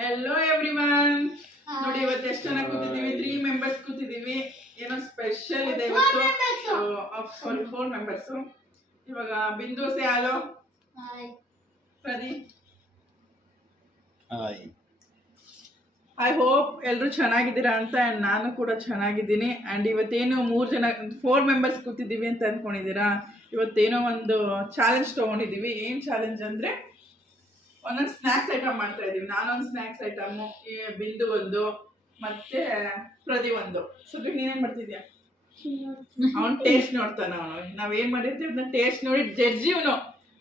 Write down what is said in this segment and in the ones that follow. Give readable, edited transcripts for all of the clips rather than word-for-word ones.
Hello everyone. ನೋಡಿ ಇವತ್ತು ಎಷ್ಟು ಜನ ಕೂತಿದ್ದೀವಿ? 3 ಮೆಂಬರ್ಸ್ ಕೂತಿದ್ದೀವಿ. ಏನೋ ಸ್ಪೆಷಲ್ ಇದೆ ಇವತ್ತು. Sorry 4 members. ಇವಾಗ Bindu say hello. Hi. Pradeep hi. I hope ಎಲ್ಲರೂ ಚೆನ್ನಾಗಿದ್ದೀರಾ ಅಂತ. ಆ್ಯಂಡ್ ನಾನು ಕೂಡ ಚೆನ್ನಾಗಿದ್ದೀನಿ. ಆ್ಯಂಡ್ ಇವತ್ತೇನು 4 ಮೆಂಬರ್ಸ್ ಕೂತಿದ್ದೀವಿ ಅಂತ ಅಂದ್ಕೊಂಡಿದ್ದೀರಾ? ಇವತ್ತೇನೋ ಒಂದು ಚಾಲೆಂಜ್ ತೊಗೊಂಡಿದ್ದೀವಿ. ಏನು ಚಾಲೆಂಜ್ ಅಂದರೆ ಒಂದೊಂದು ಸ್ನ್ಯಾಕ್ಸ್ ಐಟಮ್ ಮಾಡ್ತಾ ಇದ್ದೀವಿ. ನಾನೊಂದು ಸ್ನ್ಯಾಕ್ಸ್ ಐಟಮು, ಬಿಂದು ಒಂದು, ಮತ್ತೆ ಪ್ರದೀಪ್ ಒಂದು. ಸುದ್ದಿ ನೀನೇನು ಮಾಡ್ತಿದ್ಯಾ? ಅವ್ನು ಟೇಸ್ಟ್ ನೋಡ್ತಾನೆ. ನಾವೇನು ಮಾಡಿರ್ತೀವಿ ಅದನ್ನ ಟೇಸ್ಟ್ ನೋಡಿ ಜಡ್ಜ್ ಇವನು.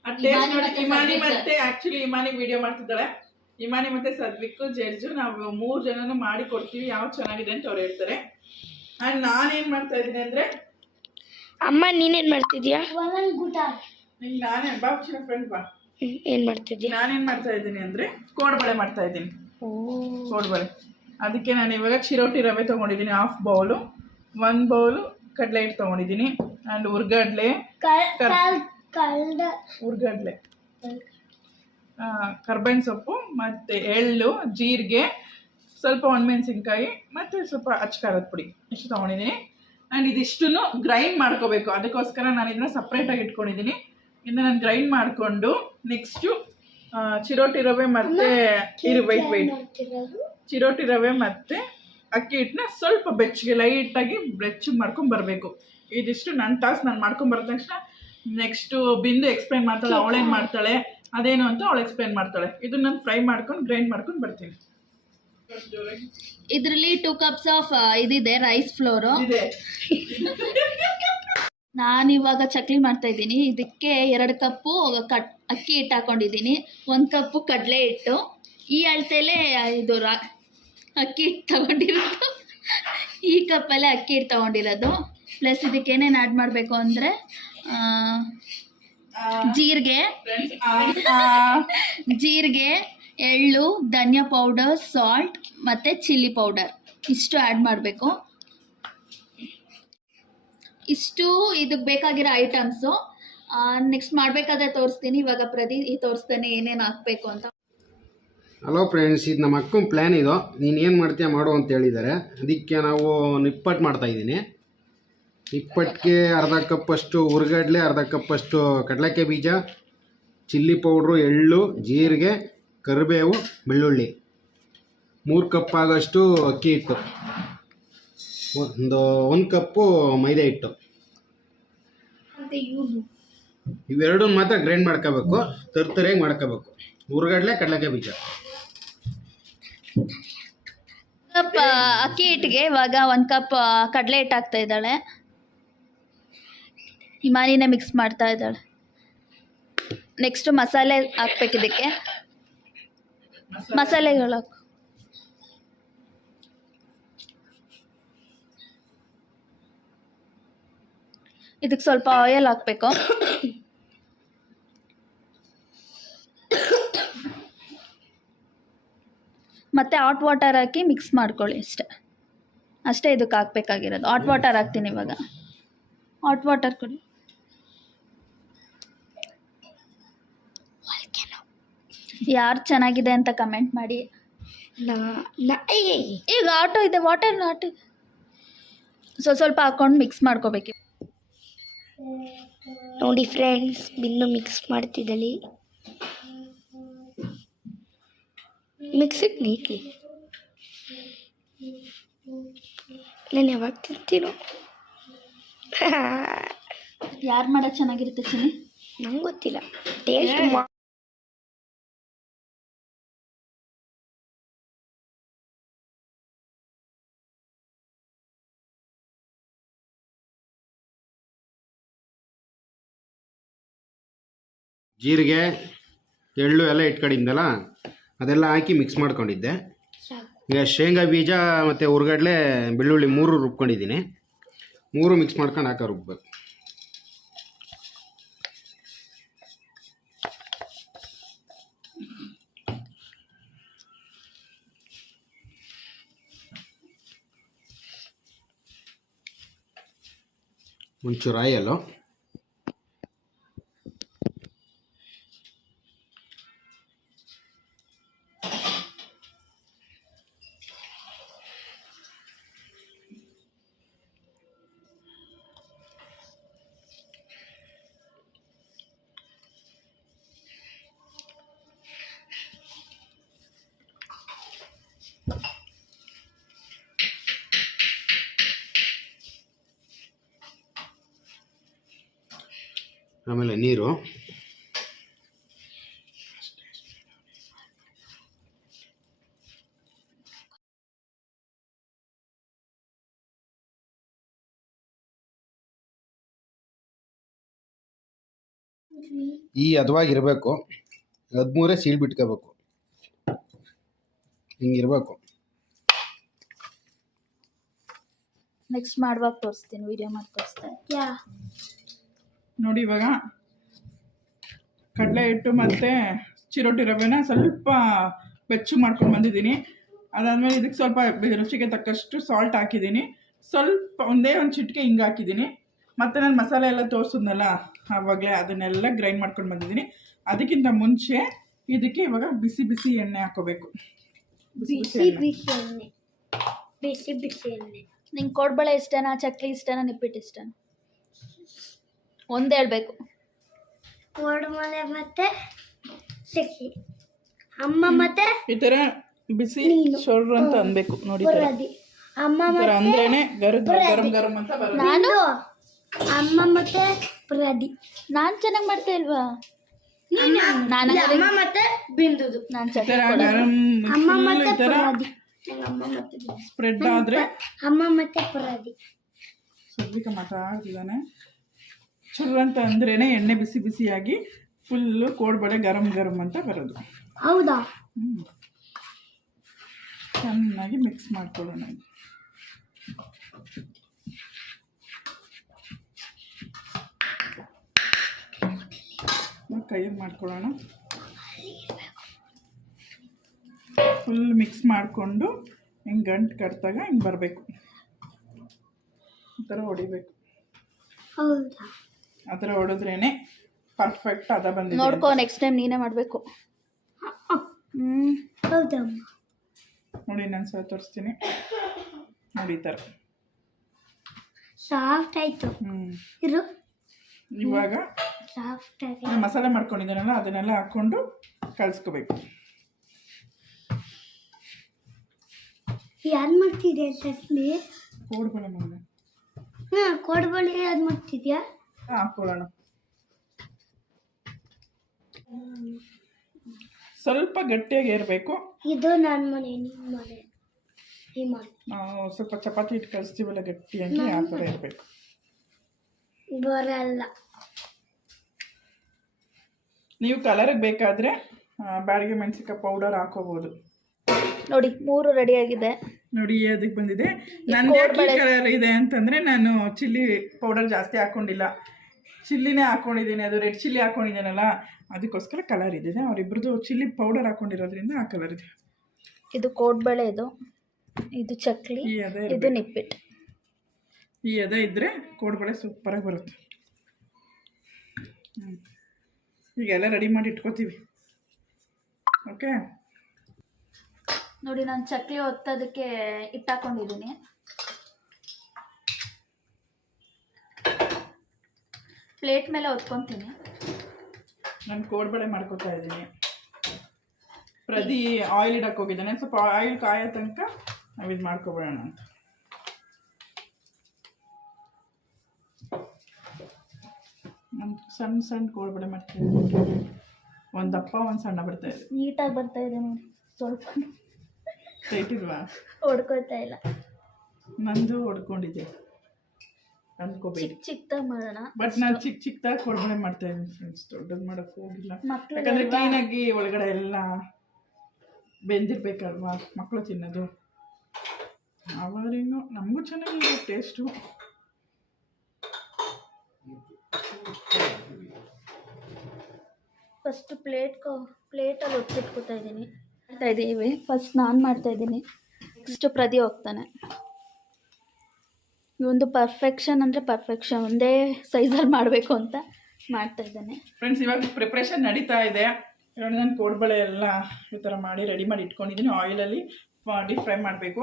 ಆ ಟೇಸ್ಟ್ ನೋಡಿ ಇಮಾನಿ ಮತ್ತೆ ಆ್ಯಕ್ಚುಲಿ ಇಮಾನಿಗೆ ವಿಡಿಯೋ ಮಾಡ್ತಿದ್ದಾಳೆ. ಇಮಾನಿ ಮತ್ತೆ ಸದ್ವಿಕ್ಕು ಜಡ್ಜು. ನಾವು 3 ಜನನು ಮಾಡಿ ಕೊಡ್ತೀವಿ ಯಾವ್ದು ಚೆನ್ನಾಗಿದೆ ಅಂತ ಅವ್ರು ಹೇಳ್ತಾರೆ. ಆ್ಯಂಡ್ ನಾನೇನು ಮಾಡ್ತಾ ಇದ್ದೀನಿ ಅಂದರೆ, ಅಮ್ಮ ನೀನೇನು ಮಾಡ್ತಿದ್ಯಾ? ನಿಂಗೆ ನಾನೇ ಬಾ ಚಿನ್ನ ಫ್ರೆಂಡ್ ಬಾ. ಏನು ಮಾಡ್ತಿದ್ಯಾ? ನಾನೇನು ಮಾಡ್ತಾ ಇದ್ದೀನಿ ಅಂದರೆ ಕೋಡ್ಬಳೆ ಮಾಡ್ತಾ ಇದ್ದೀನಿ. ಕೋಡ್ಬಳೆ. ಅದಕ್ಕೆ ನಾನು ಇವಾಗ ಚಿರೋಟಿ ರವೆ ತೊಗೊಂಡಿದ್ದೀನಿ 1/2 ಬೌಲು, 1 ಬೌಲು ಕಡಲೆ ಹಿಟ್ಟು ತೊಗೊಂಡಿದ್ದೀನಿ. ಆ್ಯಂಡ್ ಉರ್ಗಡ್ಲೆ, ಕರ್ಬೇವಿನ ಸೊಪ್ಪು, ಮತ್ತು ಎಳ್ಳು, ಜೀರಿಗೆ, ಸ್ವಲ್ಪ ಒಣಮೆಣಸಿನ್ಕಾಯಿ, ಮತ್ತು ಸ್ವಲ್ಪ ಅಚ್ಚಕಾರದ ಪುಡಿ ಇಷ್ಟು ತೊಗೊಂಡಿದ್ದೀನಿ. ಆ್ಯಂಡ್ ಇದಿಷ್ಟನ್ನು ಗ್ರೈಂಡ್ ಮಾಡ್ಕೋಬೇಕು. ಅದಕ್ಕೋಸ್ಕರ ನಾನು ಇದನ್ನ ಸಪ್ರೇಟಾಗಿ ಇಟ್ಕೊಂಡಿದ್ದೀನಿ. ಇನ್ನು ನಾನು ಗ್ರೈಂಡ್ ಮಾಡಿಕೊಂಡು ನೆಕ್ಸ್ಟು ಚಿರೋಟಿ ರವೆ ಮತ್ತು ಚಿರೋಟಿ ರವೆ ಮತ್ತು ಅಕ್ಕಿ ಹಿಟ್ಟನ್ನ ಸ್ವಲ್ಪ ಬೆಚ್ಚಗೆ ಲೈಟಾಗಿ ಬೆಚ್ಚಗೆ ಮಾಡ್ಕೊಂಡು ಬರಬೇಕು. ಇದಿಷ್ಟು ನನ್ನ ಟಾಸ್ಕ್. ನಾನು ಮಾಡ್ಕೊಂಡು ಬರೋ ತಕ್ಷಣ ನೆಕ್ಸ್ಟು ಬಿಂದು ಎಕ್ಸ್ಪ್ಲೈನ್ ಮಾಡ್ತಾಳೆ. ಅವಳೇನು ಮಾಡ್ತಾಳೆ ಅದೇನು ಅಂತ ಅವಳು ಎಕ್ಸ್ಪ್ಲೈನ್ ಮಾಡ್ತಾಳೆ. ಇದನ್ನ ನಾನು ಫ್ರೈ ಮಾಡ್ಕೊಂಡು ಗ್ರೈಂಡ್ ಮಾಡ್ಕೊಂಡು ಬರ್ತೀನಿ. ಇದರಲ್ಲಿ 2 ಕಪ್ಸ್ ಆಫ್ ಇದಿದೆ ರೈಸ್ ಫ್ಲೋರು. ನಾನಿವಾಗ ಚಕ್ಲಿ ಮಾಡ್ತಾ ಇದ್ದೀನಿ. ಇದಕ್ಕೆ 2 ಕಪ್ಪು ಅಕ್ಕಿ ಹಿಟ್ಟು ಹಾಕೊಂಡಿದ್ದೀನಿ, 1 ಕಪ್ಪು ಕಡಲೆ ಹಿಟ್ಟು. ಈ ಅಳತೆಲೇ ಇದು ಅಕ್ಕಿ ಹಿಟ್ಟು ತಗೊಂಡಿರೋದು. ಈ ಕಪ್ಪಲ್ಲೇ ಅಕ್ಕಿ ಹಿಟ್ಟು ತಗೊಂಡಿರೋದು. ಪ್ಲಸ್ ಇದಕ್ಕೆ ಏನೇನು ಆ್ಯಡ್ ಮಾಡಬೇಕು ಅಂದರೆ ಜೀರಿಗೆ, ಎಳ್ಳು, ಧನಿಯಾ ಪೌಡರ್, ಸಾಲ್ಟ್ ಮತ್ತು ಚಿಲ್ಲಿ ಪೌಡರ್ ಇಷ್ಟು ಆ್ಯಡ್ ಮಾಡಬೇಕು. ಇಷ್ಟು ಇದಕ್ಕೆ ಬೇಕಾಗಿರೋ ಐಟಮ್ಸು. ನೆಕ್ಸ್ಟ್ ಮಾಡಬೇಕಾದ್ರೆ ತೋರಿಸ್ತೀನಿ. ಇವಾಗ ಪ್ರದೀಪ್ ತೋರಿಸ್ತಾನೆ ಏನೇನು ಹಾಕಬೇಕು ಅಂತ. ಹಲೋ ಫ್ರೆಂಡ್ಸ್, ಇದು ನಮ್ಮ ಅಕ್ಕನ ಪ್ಲ್ಯಾನ್. ಇದು ನೀನು ಏನು ಮಾಡ್ತೀಯ ಮಾಡು ಅಂತ ಹೇಳಿದ್ದಾರೆ. ಅದಕ್ಕೆ ನಾವು ನಿಪ್ಪಟ್ಟು ಮಾಡ್ತಾಯಿದ್ದೀನಿ. ನಿಪ್ಪಟ್ಟಿಗೆ ಅರ್ಧ ಕಪ್ಪಷ್ಟು ಉರ್ಗಡ್ಲೆ, ಅರ್ಧ ಕಪ್ಪಷ್ಟು ಕಡಲೆಕಾಯಿ ಬೀಜ, ಚಿಲ್ಲಿ ಪೌಡ್ರು, ಎಳ್ಳು, ಜೀರಿಗೆ, ಕರಿಬೇವು, ಬೆಳ್ಳುಳ್ಳಿ, 3 ಕಪ್ ಆಗೋಷ್ಟು ಅಕ್ಕಿ ಹಿಟ್ಟು, 1 ಕಪ್ಪು ಮೈದಾ ಹಿಟ್ಟು. ಇವೆರಡನ್ನ ಮಾತ್ರ ಗ್ರೈಂಡ್ ಮಾಡ್ಕೋಬೇಕು. ತರ್ತರಿಯಾಗಿ ಮಾಡ್ಕೋಬೇಕು. ಉರ್ಗಡ್ಲೆ, ಕಡಲೆಕಾಯಿ ಬೀಜ. ಕಪ್ ಅಕ್ಕಿ ಹಿಟ್ಟಿಗೆ ಇವಾಗ 1 ಕಪ್ ಕಡಲೆ ಹಿಟ್ಟು ಹಾಕ್ತಾ ಇದ್ದಾಳೆ. ಹಿಮಾನಿನ ಮಿಕ್ಸ್ ಮಾಡ್ತಾ ಇದ್ದಾಳೆ. ನೆಕ್ಸ್ಟು ಮಸಾಲೆ ಹಾಕ್ಬೇಕು. ಇದಕ್ಕೆ ಮಸಾಲೆಗಳು ಹಾಕು. ಇದಕ್ಕೆ ಸ್ವಲ್ಪ ಆಯಿಲ್ ಹಾಕಬೇಕು. ಮತ್ತು ಹಾಟ್ ವಾಟರ್ ಹಾಕಿ ಮಿಕ್ಸ್ ಮಾಡ್ಕೊಳ್ಳಿ. ಅಷ್ಟೇ ಇದಕ್ಕೆ ಹಾಕ್ಬೇಕಾಗಿರೋದು. ಹಾಟ್ ವಾಟರ್ ಹಾಕ್ತೀನಿ ಇವಾಗ. ಹಾಟ್ ವಾಟರ್ ಕೊಡಿ. ಯಾರು ಚೆನ್ನಾಗಿದೆ ಅಂತ ಕಮೆಂಟ್ ಮಾಡಿ. ಈಗ ಆಟೋ ಇದೆ, ಆಟೋ ಸ್ವಲ್ಪ ಹಾಕ್ಕೊಂಡು ಮಿಕ್ಸ್ ಮಾಡ್ಕೋಬೇಕು. ನೋಡಿ ಫ್ರೆಂಡ್ಸ್, ಬಿಂದು ಮಿಕ್ಸ್ ಮಾಡ್ತಿದ್ದಲ್ಲಿ. Mix it neatly. ನಾನು ಯಾವಾಗ ತಿಂತೀನೋ. ಯಾರು ಮಾಡೋದು ಚೆನ್ನಾಗಿರುತ್ತೆ ಚಿನ್ನಿ? ನಂಗೆ ಗೊತ್ತಿಲ್ಲ. ಟೇಸ್ಟ್ ಜೀರಿಗೆ, ಎಳ್ಳು ಎಲ್ಲ ಇಟ್ಕೊಂಡಿದ್ದಲ್ಲ, ಅದೆಲ್ಲ ಹಾಕಿ ಮಿಕ್ಸ್ ಮಾಡ್ಕೊಂಡಿದ್ದೆ. ಈಗ ಶೇಂಗಾ ಬೀಜ ಮತ್ತು ಉರ್ಗಡ್ಲೆ, ಬೆಳ್ಳುಳ್ಳಿ 3 ರುಬ್ಕೊಂಡಿದ್ದೀನಿ. 3 ಮಿಕ್ಸ್ ಮಾಡ್ಕೊಂಡು ಹಾಕಿ ರುಬ್ಬೇಕು. ಒಂಚೂರು ಆಯಲ್ಲು, ಆಮೇಲೆ ನೀರು, ಈ ಹದವಾಗಿರಬೇಕು. 13 ಸೀಳ್ ಬಿಟ್ಕೋಬೇಕು, ಹಿಂಗಿರ್ಬೇಕು. ನೆಕ್ಸ್ಟ್ ಮಾಡುವಾಗ ತೋರಿಸ್ತೀನಿ, ವಿಡಿಯೋ ಮಾಡಿ ತೋರಿಸ್ತೇನೆ. ನೋಡಿ ಇವಾಗ ಕಡಲೆ ಹಿಟ್ಟು ಮತ್ತು ಚಿರೋಟಿ ರವೆನ ಸ್ವಲ್ಪ ಬೆಚ್ಚು ಮಾಡ್ಕೊಂಡು ಬಂದಿದ್ದೀನಿ. ಅದಾದಮೇಲೆ ಇದಕ್ಕೆ ಸ್ವಲ್ಪ ರುಚಿಗೆ ತಕ್ಕಷ್ಟು ಸಾಲ್ಟ್ ಹಾಕಿದ್ದೀನಿ. ಸ್ವಲ್ಪ ಒಂದೇ ಒಂದು ಚಿಟಿಕೆ ಹಿಂಗೆ ಹಾಕಿದ್ದೀನಿ. ಮತ್ತು ನಾನು ಮಸಾಲೆ ಎಲ್ಲ ತೋರಿಸಿದ್ನಲ್ಲ ಆವಾಗಲೇ ಅದನ್ನೆಲ್ಲ ಗ್ರೈಂಡ್ ಮಾಡ್ಕೊಂಡು ಬಂದಿದ್ದೀನಿ. ಅದಕ್ಕಿಂತ ಮುಂಚೆ ಇದಕ್ಕೆ ಇವಾಗ ಬಿಸಿ ಬಿಸಿ ಎಣ್ಣೆ ಹಾಕೋಬೇಕು. ನಿಂಗೆ ಕೋಡ್ಬಳೆ ಇಷ್ಟನಾ, ಚಕ್ಲಿ ಇಷ್ಟನಾ, ನಿಪ್ಪಿಟ್ಟು ಇಷ್ಟನಾ? ಒಂದು ಹೇಳ್ಬೇಕು. ಕೋಡ್ಬಳೆ ಮತ್ತೆ ಚಕ್ಲಿ, ಅಮ್ಮ ಮತ್ತೆ ಈ ಥರ ಬಿಸಿ ಶೊರ್ರು ಅಂತ ಅನ್ಬೇಕು ನೋಡಿ. ಅಮ್ಮ ಅಂದ್ರೇನೆ ಗರಂ ಗರಂ ಅಂತ ಬರೋದು. ನಾನು ಅಮ್ಮ ಮತ್ತೆ ಪ್ರದಿ. ನಾನು ಚೆನ್ನಾಗಿ ಮಾಡ್ತಾ ಇಲ್ವಾ? ನಾನು ಅಮ್ಮ ಮತ್ತೆ ಬಿಂದುದು. ನಾನು ಈ ಥರ ಗರಂ ಫುಲ್ ಈ ಥರ ಅಮ್ಮ ಮತ್ತೆ ಸ್ಪ್ರೆಡ್ ಆದರೆ ಅಮ್ಮ ಮತ್ತೆ ಪ್ರದಿ. ಸದ್ಯಕ್ಕೆ ಮಾತಾಡ್ತಿದ್ದಾನೆ. ಚುರ್ರು ಅಂತ ಅಂದ್ರೇನೆ ಎಣ್ಣೆ ಬಿಸಿ ಬಿಸಿಯಾಗಿ ಫುಲ್ಲು ಕೋಡ್ಬಳೆ ಗರಂ ಗರಂ ಅಂತ ಬರೋದು. ಹೌದಾ? ಚೆನ್ನಾಗಿ ಮಿಕ್ಸ್ ಮಾಡ್ಕೊಳ್ಳೋಣ. ಕೈಯಲ್ಲಿ ಮಾಡ್ಕೊಳ್ಳೋಣ. ಫುಲ್ ಮಿಕ್ಸ್ ಮಾಡಿಕೊಂಡು ಹಿಂಗೆ ಗಂಟು ಕಟ್ಟಾಗ ಹಿಂಗೆ ಬರಬೇಕು. ಈ ಥರ ಹೊಡಿಬೇಕು. ಹೌದಾ? ಆ ಥರ ಹೊಡೆದ್ರೇನೆ ಪರ್ಫೆಕ್ಟ್ ಅದ ಬಂದಿದೆ. ನೋಡ್ಕೋ, ನೆಕ್ಸ್ಟ್ ಟೈಮ್ ನೀನೇ ಮಾಡಬೇಕು. ಹೌದಮ್ಮ. ನೋಡಿ ನಾನು ಸಹ ತೋರಿಸ್ತೀನಿ. ನೋಡಿ ಈ ಥರ ಸಾಫ್ಟ್ ಆಯ್ತು. ಇರು, ಇವಾಗ ಸಾಫ್ಟ್ ಆಗಿ ನಾನು ಮಸಾಲೆ ಮಾಡ್ಕೊಂಡಿದ್ದೀನಲ್ಲ ಅದನ್ನೆಲ್ಲ ಹಾಕ್ಕೊಂಡು ಕಲಿಸ್ಕೋಬೇಕು. ಯಾರು ಮಾಡ್ತಿದ್ಯಾ ಚಟ್ನಿ? ಕೋಡ್ಬಳೆ ಮಾಡಿ ಕೋಡ್ಬಳಿ ಯಾರು ಮಾಡ್ತಿದ್ಯಾ? ಹಾಕ್ಕೊಳ್ಳೋಣ. ಸ್ವಲ್ಪ ಗಟ್ಟಿಯಾಗಿ ಇರಬೇಕು. ಇದು ನನ್ನ ಮನೆ, ನಿಮ್ಮ ಮನೆ. ನಾವು ಸ್ವಲ್ಪ ಚಪಾತಿ ಹಿಟ್ಟು ಕಲಿಸ್ತೀವಲ್ಲ ಗಟ್ಟಿಯಾಗಿ ಆ ಥರ ಇರಬೇಕು. ಬರಲ್ಲ. ನೀವು ಕಲರ್ಗೆ ಬೇಕಾದರೆ ಬ್ಯಾಡಿಗೆ ಮೆಣಸಿನ್ಕಾಯಿ ಪೌಡರ್ ಹಾಕೋಬೋದು. ನೋಡಿ 3 ರೆಡಿ ಆಗಿದೆ. ನೋಡಿ ಅದಕ್ಕೆ ಬಂದಿದೆ. ನಂದು ಯಾಕೆ ಕಲರ್ ಇದೆ ಅಂತಂದರೆ ನಾನು ಚಿಲ್ಲಿ ಪೌಡರ್ ಜಾಸ್ತಿ ಹಾಕ್ಕೊಂಡಿಲ್ಲ, ಚಿಲ್ಲಿನೇ ಹಾಕ್ಕೊಂಡಿದ್ದೀನಿ. ಅದು ರೆಡ್ ಚಿಲ್ಲಿ ಹಾಕ್ಕೊಂಡಿದ್ದೀನಲ್ಲ ಅದಕ್ಕೋಸ್ಕರ ಕಲರ್ ಇದಿದೆ. ಅವರಿಬ್ರದ್ದು ಚಿಲ್ಲಿ ಪೌಡರ್ ಹಾಕ್ಕೊಂಡಿರೋದ್ರಿಂದ ಆ ಕಲರ್ ಇದೆ. ಇದು ಕೋಡ್ಬಳೆ, ಇದು ಚಕ್ಲಿ, ಇದು ನಿಪ್ಪಿಟ್ಟು. ಈ ಎದೆ ಇದ್ದರೆ ಕೋಡ್ಬಳೆ ಸೂಪರಾಗಿ ಬರುತ್ತೆ. ಈಗೆಲ್ಲ ರೆಡಿ ಮಾಡಿ ಇಟ್ಕೋತೀವಿ. ಓಕೆ, ನೋಡಿ ನಾನು ಚಕ್ಲಿ ಒತ್ತೋದಕ್ಕೆ ಇಟ್ಟಾಕೊಂಡಿದ್ದೀನಿ. ಪ್ಲೇಟ್ ಮೇಲೆ ಒತ್ಕೊತೀನಿ. ನಾನು ಕೋಡ್ಬಳೆ ಮಾಡ್ಕೊತಾ ಇದ್ದೀನಿ. ಪ್ರದಿ ಆಯಿಲ್ ಇಡಕ್ಕೆ ಹೋಗಿದ್ದಾನೆ. ಸ್ವಲ್ಪ ಆಯಿಲ್ ಕಾಯೋ ತನಕ ನಾವು ಇದು ಮಾಡ್ಕೊಬಿಡೋಣ ಅಂತ. ನಾನು ಸಣ್ಣ ಸಣ್ಣ ಕೋಡ್ಬಳೆ ಮಾಡ್ತಾಯಿದ್ದೀನಿ. ಒಂದು ದಪ್ಪ ಒಂದು ಸಣ್ಣ ಬರ್ತಾಯಿದೆ. ನೀಟಾಗಿ ಬರ್ತಾ ಇದೆ ನೋಡಿ. ಸ್ವಲ್ಪ ಟೈಟ್ ಇಲ್ವಾ? ಹೊಡ್ಕೊಳ್ತಾ ಇಲ್ಲ. ನಂದು ಹೊಡ್ಕೊಂಡಿದ್ದೆ ಅಂದ್ಕೋಬೇಡಿ. ಚಿಕ್ಕದಾಗಿ ಮಾಡೋಣ. ಬಟ್ ನಾನು ಚಿಕ್ಕದಾಗಿ ಕೋಡ್ಬಳೆ ಮಾಡ್ತಾ ಇದ್ದೀನಿ ಫ್ರೆಂಡ್ಸ್. ದೊಡ್ಡದು ಮಾಡೋಕ್ಕೆ ಹೋಗಿಲ್ಲ. ಮಕ್ಕಳು ಯಾಕಂದರೆ ಕ್ಲೀನಾಗಿ ಒಳಗಡೆ ಎಲ್ಲ ಬೆಂದಿರ್ಬೇಕಲ್ವಾ ಮಕ್ಕಳು ತಿನ್ನೋದು. ಅವರಿಗೂ ನಮಗೂ ಚೆನ್ನಾಗಿದೆ ಟೇಸ್ಟು. ಫಸ್ಟ್ ಪ್ಲೇಟಲ್ಲಿ ಒತ್ತಿಟ್ಕೊತಾ ಇದ್ದೀವಿ. ಫಸ್ಟ್ ನಾನು ಮಾಡ್ತಾಯಿದ್ದೀನಿ, ನೆಕ್ಸ್ಟ್ ಪ್ರದಿ ಹೋಗ್ತಾನೆ. ಒಂದು ಪರ್ಫೆಕ್ಷನ್ ಅಂದರೆ ಪರ್ಫೆಕ್ಷನ್, ಒಂದೇ ಸೈಜಲ್ಲಿ ಮಾಡಬೇಕು ಅಂತ ಮಾಡ್ತಾ ಇದ್ದಾನೆ. ಫ್ರೆಂಡ್ಸ್ ಇವಾಗ ಪ್ರಿಪ್ರೇಷನ್ ನಡೀತಾ ಇದೆ. ಇವಾಗ ನಾನು ಕೋಡ್ಬಳೆ ಎಲ್ಲ ಈ ಥರ ಮಾಡಿ ರೆಡಿ ಮಾಡಿ ಇಟ್ಕೊಂಡಿದ್ದೀನಿ. ಆಯಿಲಲ್ಲಿ ಡೀಪ್ ಫ್ರೈ ಮಾಡಬೇಕು.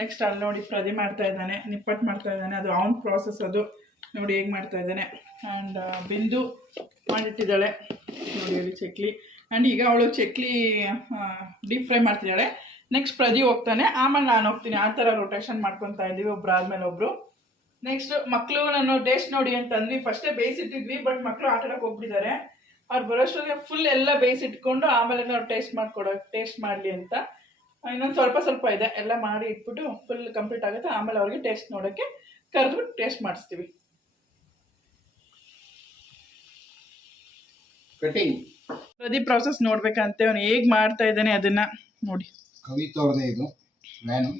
ನೆಕ್ಸ್ಟ್ ಅಲ್ಲಿ ನೋಡಿ ಪ್ರದಿ ಮಾಡ್ತಾ ಇದ್ದಾನೆ, ನಿಪ್ಪಟ್ಟು ಮಾಡ್ತಾ ಇದ್ದಾನೆ. ಅದು ಅವನ ಪ್ರಾಸೆಸ್ ಅದು. ನೋಡಿ ಹೇಗೆ ಮಾಡ್ತಾ ಇದ್ದಾನೆ. ಆ್ಯಂಡ್ ಬಿಂದು ಮಾಡಿಟ್ಟಿದ್ದಾಳೆ ನೋಡಿ ಅಲ್ಲಿ ಚಕ್ಲಿ. ಆ್ಯಂಡ್ ಈಗ ಅವಳು ಚಕ್ಲಿ ಡೀಪ್ ಫ್ರೈ ಮಾಡ್ತಿದ್ದಾಳೆ. ನೆಕ್ಸ್ಟ್ ಪ್ರದೀಪ್ ಹೋಗ್ತಾನೆ, ಆಮೇಲೆ ನಾನು ಹೋಗ್ತೀನಿ. ಆ ಥರ ರೊಟೇಷನ್ ಮಾಡ್ಕೊತಾ ಇದ್ದೀವಿ, ಒಬ್ರು ಆದ್ಮೇಲೆ ಒಬ್ರು. ನೆಕ್ಸ್ಟ್ ಮಕ್ಕಳು ನಾನು ಟೇಸ್ಟ್ ನೋಡಿ ಅಂತಂದ್ವಿ, ಫಸ್ಟೇ ಬೇಯಿಸಿಟ್ಟಿದ್ವಿ, ಬಟ್ ಮಕ್ಕಳು ಆಟ ಆಡಕ್ಕೆ ಹೋಗ್ಬಿಟ್ಟಿದ್ದಾರೆ. ಅವ್ರು ಬರೋಷ್ಟೊತ್ತಿಗೆ ಫುಲ್ ಎಲ್ಲ ಬೇಯಿಸಿಟ್ಕೊಂಡು ಆಮೇಲೆ ನಾವು ಟೇಸ್ಟ್ ಮಾಡಲಿ ಅಂತ. ಇನ್ನೊಂದು ಸ್ವಲ್ಪ ಇದೆ, ಎಲ್ಲ ಮಾಡಿ ಇಟ್ಬಿಟ್ಟು ಫುಲ್ ಕಂಪ್ಲೀಟ್ ಆಗುತ್ತೆ. ಆಮೇಲೆ ಅವ್ರಿಗೆ ಟೇಸ್ಟ್ ನೋಡೋಕ್ಕೆ ಕರೆದ್ಬಿಟ್ಟು ಟೇಸ್ಟ್ ಮಾಡಿಸ್ತೀವಿ. ಕಟಿಂಗ್ ಪ್ರದೀಪ್ ಪ್ರಾಸೆಸ್ ನೋಡ್ಬೇಕಂತೆ, ಅವನು ಹೇಗೆ ಮಾಡ್ತಾ ಇದ್ದಾನೆ ಅದನ್ನ ನೋಡಿ. ಕವಿತಾ ಅವ್ರದೇ ಇದು ಪ್ಲ್ಯಾನು.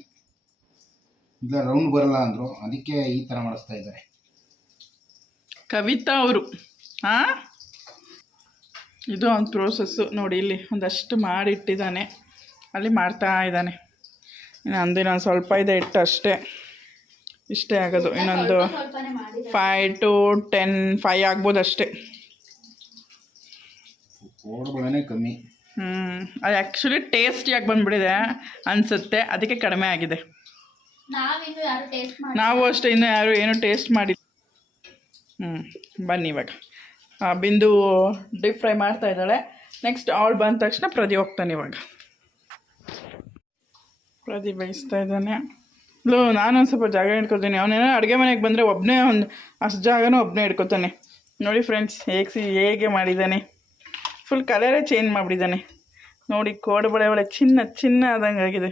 ಇಲ್ಲ ರೌಂಡ್ ಬರಲ್ಲ ಅಂದರು, ಅದಕ್ಕೆ ಈ ಥರ ಮಾಡಿಸ್ತಾ ಇದ್ದಾರೆ ಕವಿತಾ ಅವರು. ಹಾಂ, ಇದು ಒಂದು ಪ್ರೋಸೆಸ್ಸು ನೋಡಿ. ಇಲ್ಲಿ ಒಂದಷ್ಟು ಮಾಡಿಟ್ಟಿದ್ದಾನೆ, ಅಲ್ಲಿ ಮಾಡ್ತಾ ಇದ್ದಾನೆ. ಇನ್ನೊಂದು ಸ್ವಲ್ಪ ಇದೆ ಇಟ್ಟು ಅಷ್ಟೇ, ಇಷ್ಟೇ ಆಗೋದು. ಇನ್ನೊಂದು 5 to 10 ಆಗ್ಬೋದು ಅಷ್ಟೇ. ಕೋಡ್ಗಳೇ ಕಮ್ಮಿ. ಅದು ಆ್ಯಕ್ಚುಲಿ ಟೇಸ್ಟಿಯಾಗಿ ಬಂದ್ಬಿಟ್ಟಿದೆ ಅನಿಸುತ್ತೆ, ಅದಕ್ಕೆ ಕಡಿಮೆ ಆಗಿದೆ. ನಾವು ಅಷ್ಟೇ ಇನ್ನೂ ಯಾರು ಏನು ಟೇಸ್ಟ್ ಮಾಡಿ. ಬನ್ನಿ ಇವಾಗ ಬಿಂದು ಡೀಪ್ ಫ್ರೈ ಮಾಡ್ತಾ ಇದ್ದಾಳೆ. ನೆಕ್ಸ್ಟ್ ಅವಳು ಬಂದ ತಕ್ಷಣ ಪ್ರದೀಪ್ ಹೋಗ್ತಾನೆ. ಇವಾಗ ಪ್ರದೀಪ್ ಬೇಯಿಸ್ತಾ ಇದ್ದಾನೆ. ನಾನೊಂದು ಸ್ವಲ್ಪ ಜಾಗ ಹಿಡ್ಕೊತೀನಿ. ಅವನೇನೋ ಅಡುಗೆ ಮನೆಗೆ ಬಂದರೆ ಒಬ್ಬನೇ ಅಷ್ಟು ಜಾಗನೂ ಒಬ್ಬನೇ ಹಿಡ್ಕೊತಾನೆ. ನೋಡಿ ಫ್ರೆಂಡ್ಸ್ ಹೇಗೆ ಮಾಡಿದ್ದಾನೆ. ಫುಲ್ ಕಲರೇ ಚೇಂಜ್ ಮಾಡಿಬಿಟ್ಟಿದ್ದಾನೆ ನೋಡಿ. ಕೋಡುಬಳೆ ಒಳಗೆ ಚಿನ್ನ ಆದಂಗೆ ಆಗಿದೆ.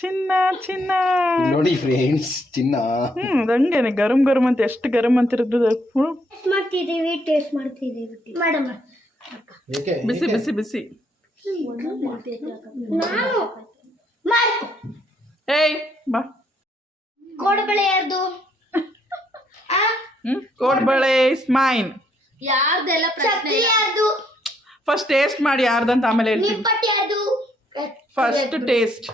ಚಿನ್ನ ನೋಡಿ ಫ್ರೆಂಡ್ಸ್, ಚಿನ್ನ. ಹಂಗೇನೆ ಗರಂ ಅಂತ ಎಷ್ಟು ಗರಂ ಅಂತಿರೋದು. ಮಾಡ್ತಿದ್ದೀವಿ, ಟೇಸ್ಟ್ ಮಾಡ್ತಿದ್ದೀವಿ ಮೇಡಮ್. ಬಿಸಿ ನಾನು ಮಾರ್ಕು. ಏಯ್ ಬಾ. ಕೋಡುಬಳೆ ಯಾರ್ದು? ಕೋಡುಬಳೆ ಸ್ಮೈನ್ ಯಾರ್ದೆಲ್ಲ ಪ್ರಶ್ನೆ ಯಾರ್ದು? ಫಸ್ಟ್ ಟೇಸ್ಟ್ ಮಾಡಿ ಯಾರ್ದಂತ ಆಮೇಲೆ ಹೇಳ್ತೀವಿ. ನಿಪ್ಪಟ್ಟು ಯಾರ್ದು? First taste.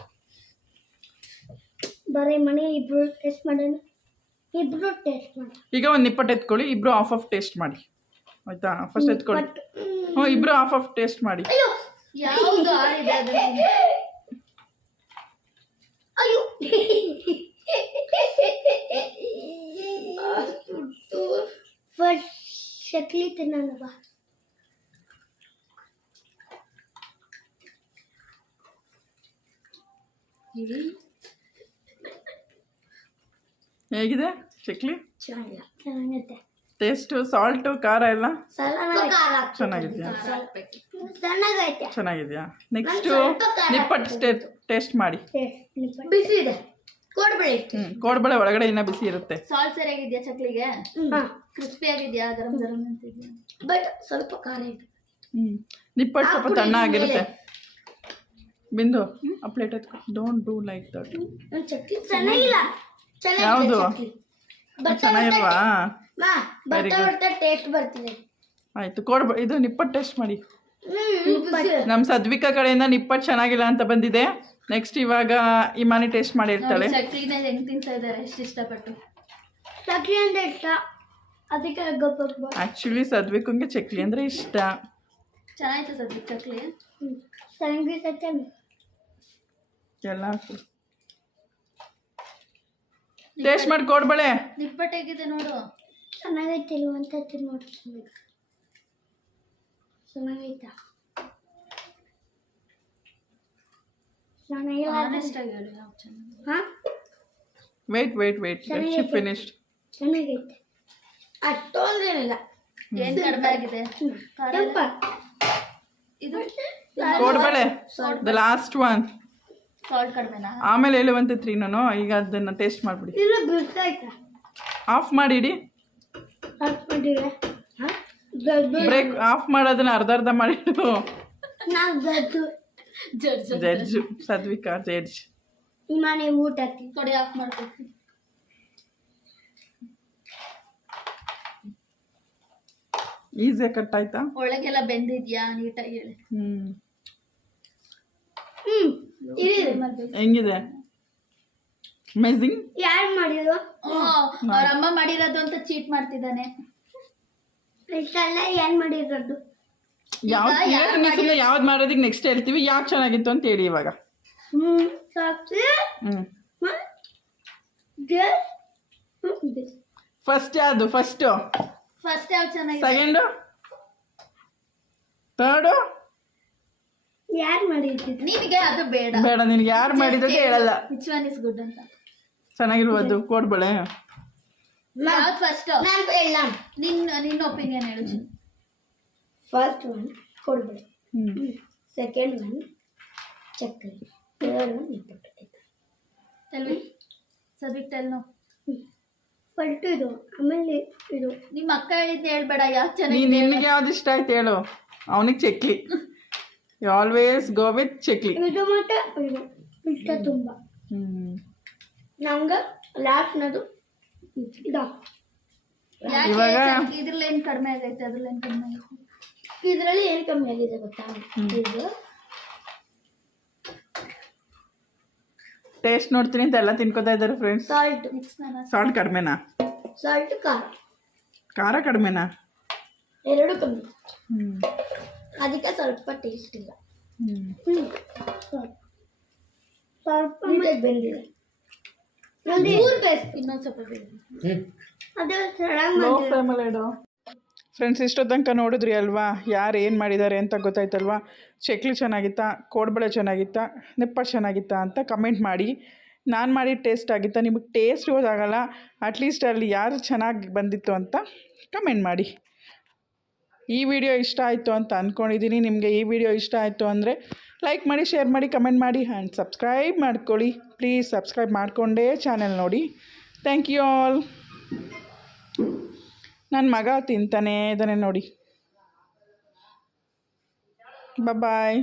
ಬರೀ ಮನೆ ಇಬ್ರು ಟೇಸ್ಟ್ ಮಾಡೋಣ. ಇಬ್ರು ಟೇಸ್ಟ್ ಮಾಡಿ. ಈಗ ಒಂದು ನಿಪ್ಪಟ್ಟು ಎತ್ಕೊಳ್ಳಿ, ಇಬ್ರು ಆಫ್ ಟೇಸ್ಟ್ ಮಾಡಿ ಆಯ್ತಾ. ಫಸ್ಟ್ ಎತ್ಕೊಳ್ಳಿ. ಇಬ್ರು ಆಫ್ ಟೇಸ್ಟ್ ಮಾಡಿ. ಯಾವ್ದು ಆರಿದೆ ಅದರಲ್ಲಿ? ಅಯ್ಯೋ ಫಸ್ಟ್ ಚಕ್ಲಿ ತಿನ್ನೋಣ ಬಾ. ಹೇಗಿದೆ ಚಕ್ಲಿ? ಚೆನ್ನಾಗಿದೆ. ಟೇಸ್ಟು ಸಾಲ್ಟು ಖಾರ ಎಲ್ಲ ಚೆನ್ನಾಗೈತೆ. ಚೆನ್ನಾಗಿದೆಯಾ? ನೆಕ್ಸ್ಟು ನಿಪ್ಪಟ್ಟು ಟೇಸ್ಟ್ ಮಾಡಿ. ಬಿಸಿ ಇದೆ ಕೋಡುಬಳೆ. ಕೋಡುಬಳೆ ಒಳಗಡೆ ಇನ್ನೂ ಬಿಸಿ ಇರುತ್ತೆ. ಸಾಲ್ಟ್ ಸರಿಯಾಗಿದ್ಯಾ ಚಕ್ಲಿಗೆ? ಕ್ರಿಸ್ಪಿ ಆಗಿದ್ಯಾ? ಗರಂ ಅಂತಿದ್ಯಾ? ಬಟ್ ಸ್ವಲ್ಪ ಖಾರ ಇದೆ. ನಿಪ್ಪಟ್ಟು ಸ್ವಲ್ಪ ತಣ್ಣಗಿರುತ್ತೆ. ಬಿಂದು ಆ ಪ್ಲೇಟ್ ಎತ್ಕೊ. Don't do like that. Chakli ಚೆನ್ನಾಗಿಲ್ಲ. ಯಾವುದು ಚೆನ್ನಾಗಿಲ್ವಾ? ಬರ್ತಾ ಟೇಸ್ಟ್ ಬರ್ತಿದೆ. ಆಯ್ತು, ಇದು ನಿಪ್ಪಟ್ಟು ಟೇಸ್ಟ್ ಮಾಡಿ. ನಮ್ಮ ಸದ್ವಿಕಾ ಕಡೆಯಿಂದ ನಿಪ್ಪಟ್ಟು ಚೆನ್ನಾಗಿಲ್ಲ ಅಂತ ಬಂದಿದೆ. ನೆಕ್ಸ್ಟ್ ಇವಾಗ ಇಮಾನಿ ಟೇಸ್ಟ್ ಮಾಡಿ ಇರ್ತಾಳೆ. ಚಕ್ಲಿನ ಹೆಂಗ್ ತಿಂತಾ ಇದ್ದಾರೆ ಎಷ್ಟು ಇಷ್ಟಪಟ್ಟು. ಚಕ್ಲಿ ಅಂದ್ರೆ ಇಷ್ಟ, ಅದಕ್ಕೆ ಆ್ಯಕ್ಚುಲಿ ಸದ್ವಿಕಂಗೆ ಚಕ್ಲಿ ಅಂದರೆ ಇಷ್ಟ. ಚೆನ್ನಾಯ್ತು ಸದ್ಯ ಚಕ್ಲಿ. ಚೆನ್ನಾಗಿರುತ್ತೆ ಎಲ್ಲ ಟೇಸ್ಟ್ ಮಾಡಿ ಕೋಡುಬಳೆ. ನಿಪ್ಪಟ್ಟು ಹೇಗಿದೆ ನೋಡು. ಚೆನ್ನಾಗೈತೆ ಇಲ್ವಂತ ನೋಡಿ. ಚೆನ್ನಾಗೈತಾ? Wait she finished. ಚೆನ್ನಾಗೈತೆ, ಅಷ್ಟೊಂದೇನಿಲ್ಲ. ಏನ್ ಕಡಿಮೆ ಆಗಿದೆ? ಇದು kodubale the last one. Salt ಕಡಿಮೆನಾ? ಆಮೇಲೆ ಹೇಳುವಂತೆ 3 ನಾನು ಈಗ ಅದನ್ನ ಟೇಸ್ಟ್ ಮಾಡ್ಬಿಡಿ. ಇದು ಬಿಡ್ತಾಯ್ತಾ? ಆಫ್ ಮಾಡಿಡಿ. ಬ್ರೇಕ್ ಆಫ್ ಮಾಡೋದನ್ನ ಅರ್ಧ ಮಾಡಿಡು. Judge ಸದ್ವಿಕಾ judge. ಇಮಾನೆ ಊಟ ಕೊಡಿ, ಆಫ್ ಮಾಡ್ಕೊಡ್ತೀನಿ. ಈಸಿಯಾಗಿ ಕಟ್ ಆಯ್ತಾ? ಒಳಗೆಲ್ಲ ಬೆಂದಿದ್ಯಾ ನೀಟಾಗಿ ಹೇಳಿ. ಹೆಂಗಿದೆ? ಅಮೇಜಿಂಗ್. ಯಾರು ಮಾಡಿದ್ರು? ಅವ್ರ ಅಮ್ಮ ಮಾಡಿರೋದು ಅಂತ ಚೀಟ್ ಮಾಡ್ತಿದ್ದಾನೆ. ಇಷ್ಟೆಲ್ಲ ಏನ್ ಮಾಡಿರೋದು? ಯಾವ್ದು ಮಾಡೋದಕ್ಕೆ ನೆಕ್ಸ್ಟ್ ಹೇಳ್ತೀವಿ. ಯಾಕೆ ಚೆನ್ನಾಗಿತ್ತು ಅಂತ ಹೇಳಿ ಇವಾಗ. ಫಸ್ಟ್ ಯಾವುದು? ಫಸ್ಟ್ ಯಾವ್ದು ಚೆನ್ನಾಗಿದೆ? ಸೆಕೆಂಡು, ಥರ್ಡು, ಯಾರು ಮಾಡಿಟ್ಟಿದ್ದು? ನಿನಗೆ ಅದು ಬೇಡ. ಬೇಡ, ನಿನ್ಗೆ ಯಾರು ಮಾಡಿದ್ರೆ ಹೇಳಲ್ಲ. ವಿಚ್ ಒನ್ ಇಸ್ ಗುಡ್ ಅಂತ. ಚೆನ್ನಾಗಿರ್ಬೋದು ಕೋಡ್ಬಳೆ. ಯಾವ್ದು ಫಸ್ಟ್? ನಾನು ಹೇಳ. ನಿನ್ನ ಒಪಿನಿಯನ್ ಹೇಳು. ಫಸ್ಟ್ ಒನ್ ಕೊಡ್ಬೇಡಿ, second one chakli, third one nippattu. Tell me. Sadvik tell ನೋ. ಫಸ್ಟ್ ಇದು, ಆಮೇಲೆ ಇದು. ನಿಮ್ಮ ಅಕ್ಕ ಹೇಳಿದ್ದೆ ಹೇಳ್ಬೇಡ. ಯಾಕೆ ನಿನಗೆ ಯಾವ್ದು ಇಷ್ಟ ಆಯ್ತು ಹೇಳು. ಅವನಿಗೆ chakli. You always go with chakli. ಇದು ಮತ್ತೆ ಇದು ಇಷ್ಟ ತುಂಬ. ನಂಗೆ ಲಾಸ್ಟ್ನದು ಇದು. ಇವಾಗ ಇದ್ರಲ್ಲಿ ಏನು ಕಡಿಮೆ ಆಗೈತೆ, ಅದ್ರಲ್ಲಿ ಏನು ಕಡಿಮೆ ಆಗೈತೆ? ಇದರಲ್ಲಿ ಏನು ಕಮ್ಮಿ ಆಗಿದೆ ಗೊತ್ತಾ? ಇದು ಟೇಸ್ಟ್ ನೋಡ್ತೀನಿ ಅಂತ ಎಲ್ಲ ತಿನ್ಕೋತಾ ಇದ್ದಾರೆ ಫ್ರೆಂಡ್ಸ್. ಸಾಲ್ಟ್. ಸಾಲ್ಟ್ ಕಡಿಮೆನಾ? ಸಾಲ್ಟ್ ಖಾರ ಖಾರ ಕಡಿಮೆನಾ? ಎರಡು ಕಮ್ಮಿ. ಅದಕ್ಕೆ ಸ್ವಲ್ಪ ಟೇಸ್ಟ್ ಇಲ್ಲ. ಸ್ವಲ್ಪ ಬೆಂದಿದೆ. ಇನ್ನೊಂದು ಸ್ವಲ್ಪ ಬೇಡ. ಅದು ಚೆನ್ನಾಗಿ ಲೋ ಫ್ಲೇಮಲ್ಲಿ ಇಡು. ಫ್ರೆಂಡ್ಸ್, ಇಷ್ಟೋ ತನಕ ನೋಡಿದ್ರಿ ಅಲ್ವಾ, ಯಾರು ಏನು ಮಾಡಿದ್ದಾರೆ ಅಂತ ಗೊತ್ತಾಯ್ತಲ್ವಾ. ಚಕ್ಲಿ ಚೆನ್ನಾಗಿತ್ತಾ, ಕೋಡ್ಬಳೆ ಚೆನ್ನಾಗಿತ್ತಾ, ನಿಪ್ಪಟ್ಟು ಚೆನ್ನಾಗಿತ್ತಾ ಅಂತ ಕಮೆಂಟ್ ಮಾಡಿ. ನಾನು ಮಾಡಿದ ಟೇಸ್ಟ್ ಆಗಿತ್ತಾ? ನಿಮಗೆ ಟೇಸ್ಟ್ ಗೊತ್ತಾಗಲ್ಲ, ಅಟ್ಲೀಸ್ಟ್ ಅಲ್ಲಿ ಯಾರು ಚೆನ್ನಾಗಿ ಬಂದಿತ್ತು ಅಂತ ಕಮೆಂಟ್ ಮಾಡಿ. ಈ ವಿಡಿಯೋ ಇಷ್ಟ ಆಯಿತು ಅಂತ ಅಂದ್ಕೊಂಡಿದ್ದೀನಿ. ನಿಮಗೆ ಈ ವಿಡಿಯೋ ಇಷ್ಟ ಆಯಿತು ಅಂದರೆ ಲೈಕ್ ಮಾಡಿ, ಶೇರ್ ಮಾಡಿ, ಕಮೆಂಟ್ ಮಾಡಿ ಆ್ಯಂಡ್ ಸಬ್ಸ್ಕ್ರೈಬ್ ಮಾಡ್ಕೊಳ್ಳಿ. ಪ್ಲೀಸ್ ಸಬ್ಸ್ಕ್ರೈಬ್ ಮಾಡಿಕೊಂಡೇ ಚಾನೆಲ್ ನೋಡಿ. Thank you all. ನನ್ನ ಮಗ ತಿಂತಾನೇ ಇದ್ದಾನೆ ನೋಡಿ. ಬಾಯ್.